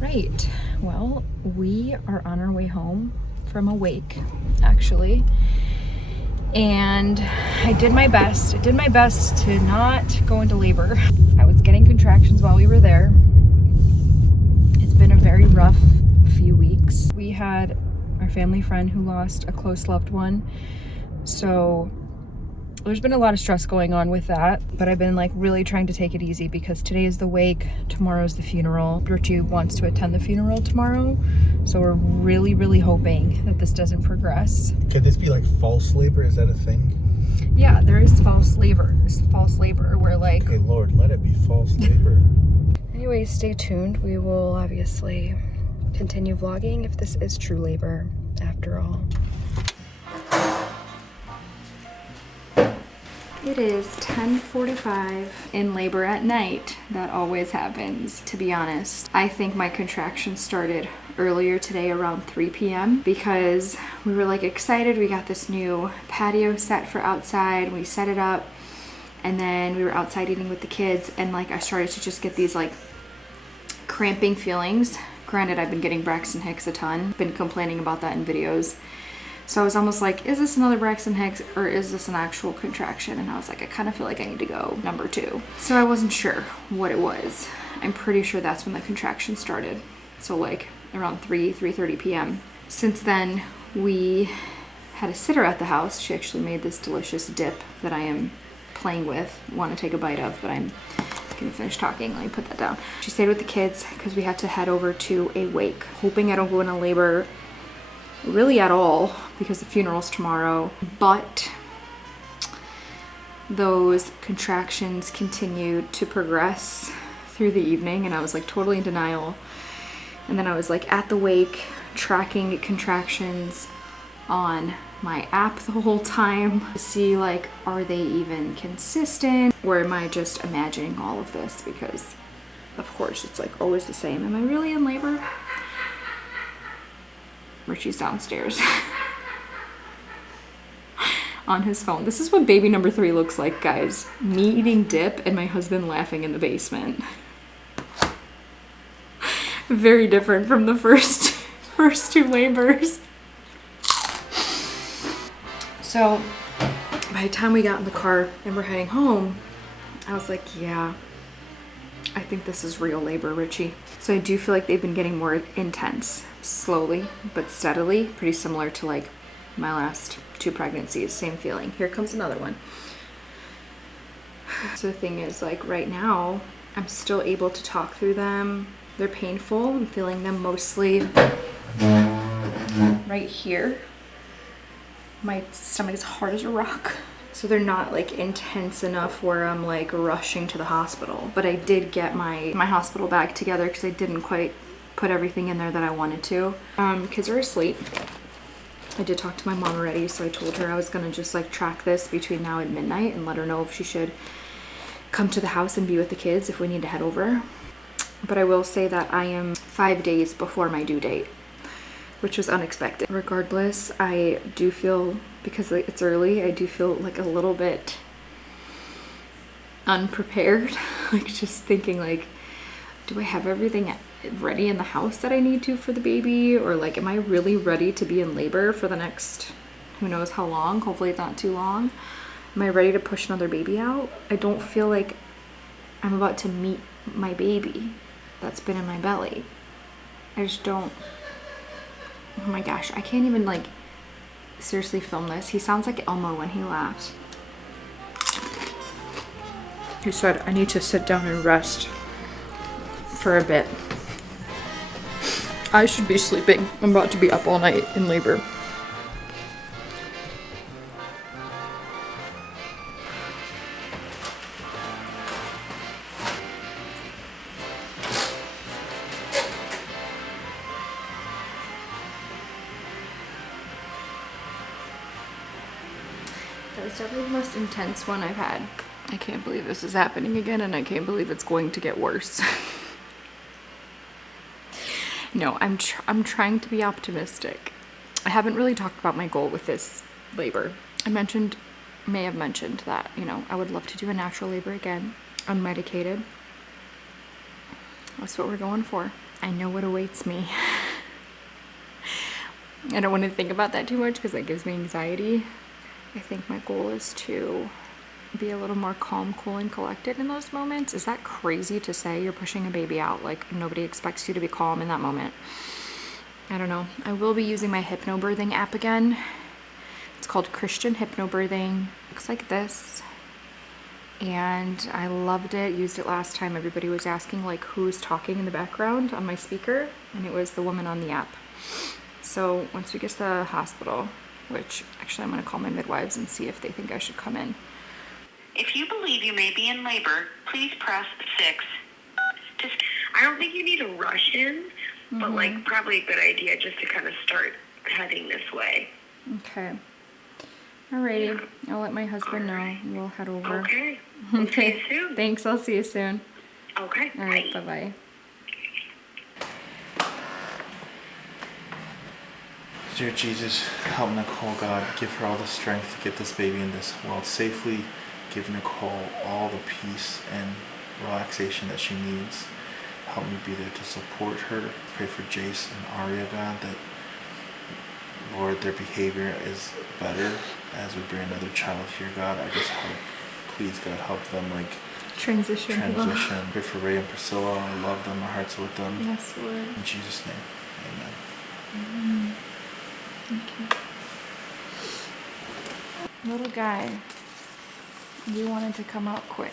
Right, well, we are on our way home from a wake, actually. And I did my best to not go into labor. I was getting contractions while we were there. It's been a very rough few weeks. We had our family friend who lost a close loved one. So there's been a lot of stress going on with that, but I've been like really trying to take it easy because today is the wake, tomorrow's the funeral. Richie wants to attend the funeral tomorrow, so we're really hoping that this doesn't progress. Could this be like false labor? Is that a thing? Yeah, there is false labor. It's false labor where like... Okay, Lord, let it be false labor. Anyways, stay tuned. We will obviously continue vlogging if this is true labor after all. It is 10:45 in labor at night. That always happens, to be honest. I think my contractions started earlier today around 3 p.m. because we were like excited. We got this new patio set for outside. We set it up and then we were outside eating with the kids and like I started to just get these like cramping feelings. Granted, I've been getting Braxton Hicks a ton. Been complaining about that in videos. So I was almost like, is this another Braxton Hicks or is this an actual contraction? And I was like, I kind of feel like I need to go number 2. So I wasn't sure what it was. I'm pretty sure that's when the contraction started. So like around 3:30 p.m. Since then, we had a sitter at the house. She actually made this delicious dip that I am playing with, want to take a bite of, but I'm gonna finish talking. Let me put that down. She stayed with the kids because we had to head over to a wake, hoping I don't go into labor really at all because the funeral's tomorrow, but those contractions continued to progress through the evening and I was like totally in denial. And then I was like at the wake tracking contractions on my app the whole time to see like, are they even consistent or am I just imagining all of this? Because of course it's like always the same. Am I really in labor? Richie's downstairs on his phone. This is what baby number 3 looks like, guys. Me eating dip and my husband laughing in the basement. Very different from the first 2 labors. So by the time we got in the car and we're heading home, I was like, yeah, I think this is real labor, Richie. So I do feel like they've been getting more intense, slowly but steadily, pretty similar to like my last 2 pregnancies, same feeling. Here comes another one. So the thing is like right now, I'm still able to talk through them. They're painful. I'm feeling them mostly right here. My stomach is hard as a rock. So they're not like intense enough where I'm like rushing to the hospital. But I did get my hospital bag together because I didn't quite put everything in there that I wanted to. Kids are asleep. I did talk to my mom already, so I told her I was gonna just like track this between now and midnight and let her know if she should come to the house and be with the kids if we need to head over. But I will say that I am 5 days before my due date, which was unexpected. Regardless, I do feel, because it's early, I do feel like a little bit unprepared. Like just thinking like, do I have everything ready in the house that I need to for the baby? Or like, am I really ready to be in labor for the next, who knows how long? Hopefully it's not too long. Am I ready to push another baby out? I don't feel like I'm about to meet my baby that's been in my belly. I just don't. Oh my gosh, I can't even like seriously film this. He sounds like Elmo when he laughs. He said, I need to sit down and rest for a bit. I should be sleeping. I'm about to be up all night in labor. That was definitely the most intense one I've had. I can't believe this is happening again, and I can't believe it's going to get worse. No, I'm trying to be optimistic. I haven't really talked about my goal with this labor. I may have mentioned that, you know, I would love to do a natural labor again, unmedicated. That's what we're going for. I know what awaits me. I don't want to think about that too much because that gives me anxiety. I think my goal is to be a little more calm, cool, and collected in those moments. Is that crazy to say? You're pushing a baby out, like nobody expects you to be calm in that moment. I don't know. I will be using my hypnobirthing app again. It's called Christian Hypnobirthing. Looks like this. And I loved it. Used it last time. Everybody was asking like who's talking in the background on my speaker, and it was the woman on the app. So once we get to the hospital, which actually I'm gonna call my midwives and see if they think I should come in. If you believe you may be in labor, please press 6. I don't think you need to rush in, but like probably a good idea just to kind of start heading this way. Okay. Alrighty. Yeah. I'll let my husband know. We'll head over. Okay. We'll see you soon. Thanks. I'll see you soon. Okay. All right. Bye-bye. Dear Jesus, help Nicole, God. Give her all the strength to get this baby in this world safely. Give Nicole all the peace and relaxation that she needs. Help me be there to support her. Pray for Jace and Aria, God, that, Lord, their behavior is better as we bring another child here, God. I just hope, please, God, help them, like, Transition. Pray for Ray and Priscilla. I love them. My heart's with them. Yes, Lord. In Jesus' name, amen. Amen. Thank you. Little guy, you wanted to come out quick.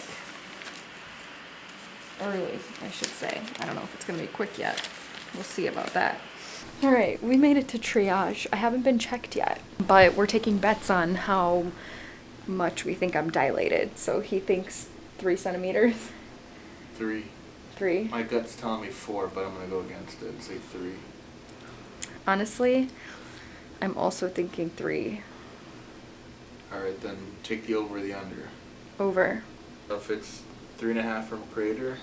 Early, I should say. I don't know if it's going to be quick yet. We'll see about that. All right, we made it to triage. I haven't been checked yet, but we're taking bets on how much we think I'm dilated. So he thinks 3 centimeters. 3. 3. My gut's telling me 4, but I'm going to go against it and say 3. Honestly, I'm also thinking 3. Alright, then take the over or the under. Over. If it's 3.5 from Crater,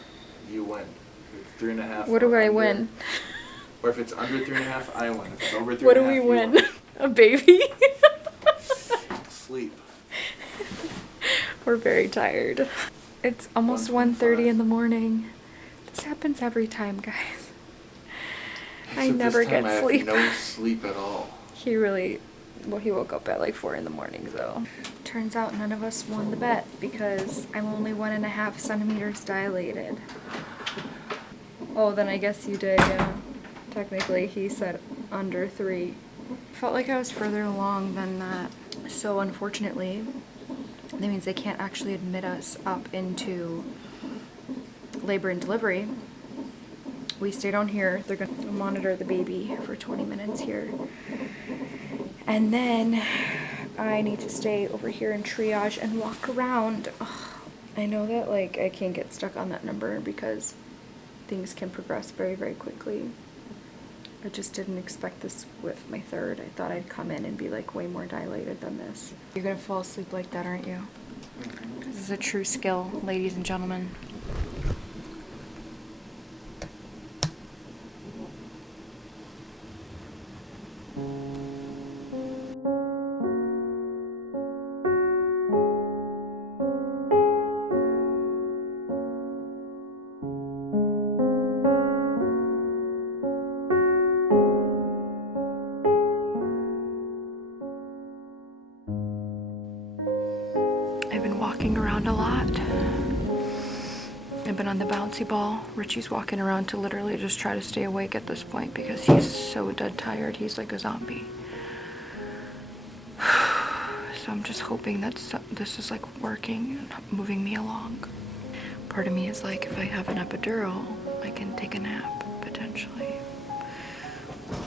you win. If it's 3.5. What do I win? Or if it's under 3.5, I win. If it's over 3.5, what do we win? A baby? Sleep. We're very tired. It's almost 1:30 in the morning. This happens every time, guys. I never get sleep. I have no sleep at all. He woke up at like 4 in the morning, so. Turns out none of us won the bet because I'm only 1.5 centimeters dilated. Oh, then I guess you did, yeah. Technically, he said under 3. Felt like I was further along than that. So unfortunately, that means they can't actually admit us up into labor and delivery. We stay down here. They're going to monitor the baby for 20 minutes here. And then I need to stay over here in triage and walk around. Ugh. I know that like I can't get stuck on that number because things can progress very, very quickly. I just didn't expect this with my 3rd. I thought I'd come in and be like way more dilated than this. You're gonna fall asleep like that, aren't you? This is a true skill, ladies and gentlemen. I've been walking around a lot. I've been on the bouncy ball. Richie's walking around to literally just try to stay awake at this point because he's so dead tired. He's like a zombie. So I'm just hoping that this is like working and moving me along. Part of me is like, if I have an epidural, I can take a nap, potentially.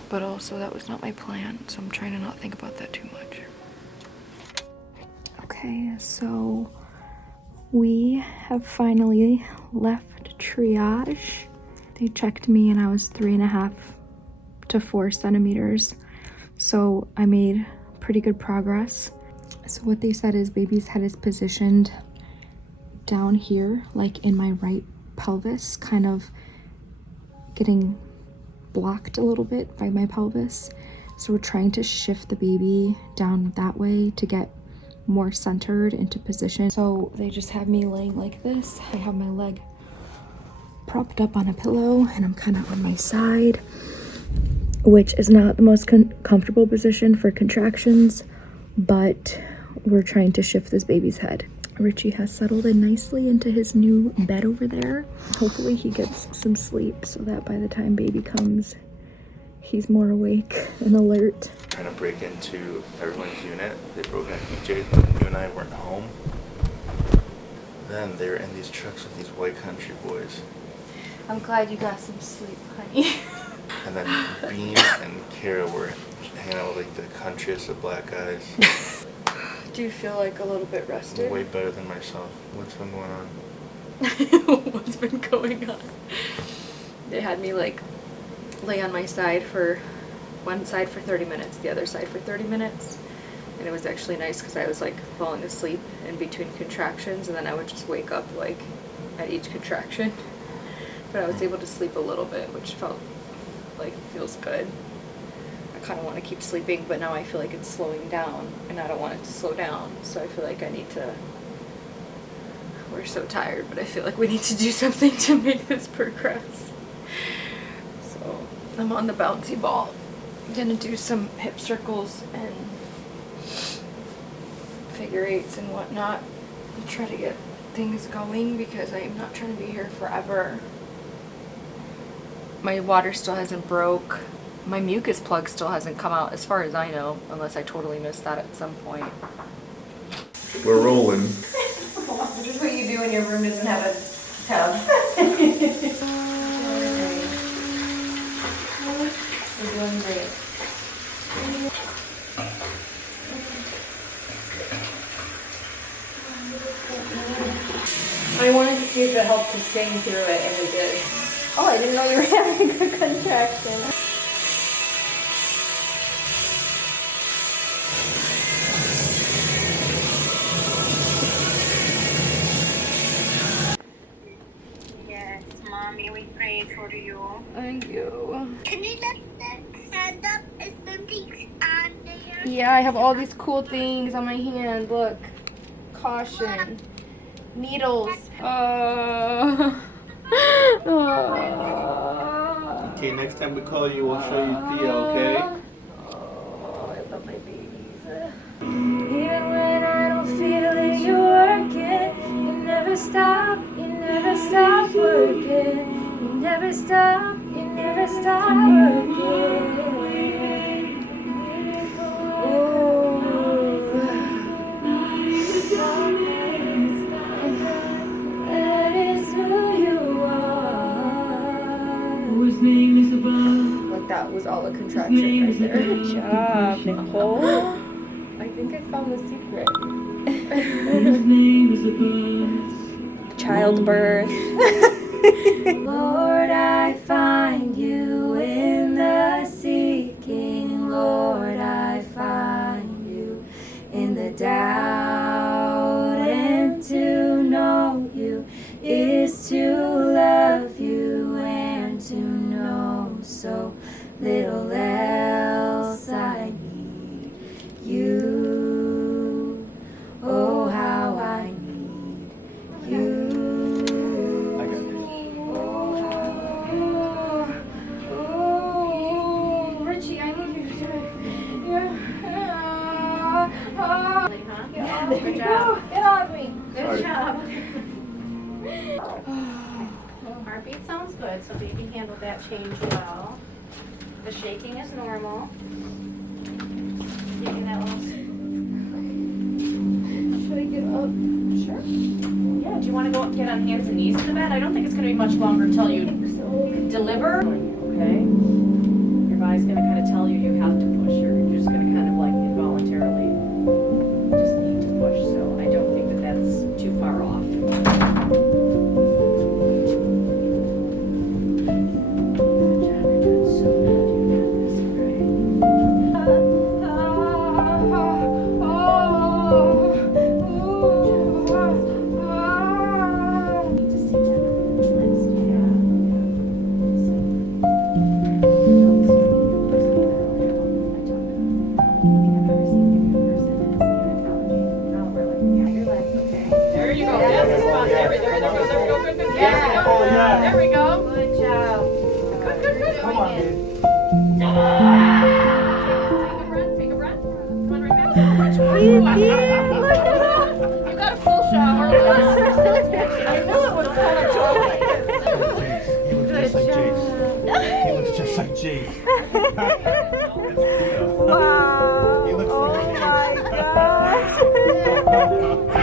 But also that was not my plan, so I'm trying to not think about that too much. Okay, so we have finally left triage. They checked me and I was 3.5 to 4 centimeters. So I made pretty good progress. So what they said is baby's head is positioned down here, like in my right pelvis, kind of getting blocked a little bit by my pelvis. So we're trying to shift the baby down that way to get more centered into position. So they just have me laying like this. I have my leg propped up on a pillow and I'm kind of on my side, which is not the most comfortable position for contractions, but we're trying to shift this baby's head. Richie has settled in nicely into his new bed over there. Hopefully he gets some sleep so that by the time baby comes, he's more awake and alert. Trying to break into everyone's unit. They broke into EJ when you and I weren't home. Then they were in these trucks with these white country boys. I'm glad you got some sleep, honey. And then Bean and Kara were hanging out with like the countryest of black guys. Do you feel like a little bit rested? Way better than myself. What's been going on? What's been going on? They had me like lay on my side for one side for 30 minutes, the other side for 30 minutes. And it was actually nice because I was like falling asleep in between contractions, and then I would just wake up like at each contraction. But I was able to sleep a little bit, which felt like feels good. I kind of want to keep sleeping, but now I feel like it's slowing down and I don't want it to slow down. So I feel like I need to, we're so tired, but I feel like we need to do something to make this progress. So I'm on the bouncy ball. I'm gonna do some hip circles and figure eights and whatnot and try to get things going because I am not trying to be here forever. My water still hasn't broke. My mucus plug still hasn't come out as far as I know, unless I totally missed that at some point. We're rolling. This is what you do when your room doesn't have a tub. We're doing great. I wanted to see if it helped to sing through it, and we did. Oh, I didn't know you were having a contraction. Yes, Mommy, we prayed for you. Thank you. Can you lift the hand up? Is something on there? Yeah, I have all these cool things on my hand. Look. Caution. Needles. Okay, next time we call you, we'll show you Thea, okay? Oh, I love my babies. Even when I don't feel it, you're working. You never stop working. You never stop working. That is who you are. Whose name is above? Like that was all a contraction right there. Good job, Nicole. I think I found the secret. Childbirth. Lord, I find you in the seeking. Lord, I find you in the doubt. And to know you is to love you, and to know so little else. I need you. Oh, how I need you. I got this. Oh, Richie, I need you to. Yeah. Good job. Get off me. Good Sorry. job. Heartbeat sounds good, so baby handled that change well. The shaking is normal. Taking that little. Should I get up? Sure. Yeah. Do you want to go get on hands and knees in the bed? I don't think it's going to be much longer until you deliver. Okay. Your body's going to kind of tell you you have to push. You're just going to kind of like involuntarily just need to push. So I don't think that that's too far off. looks like Jake. Wow. He looks Oh like my gosh.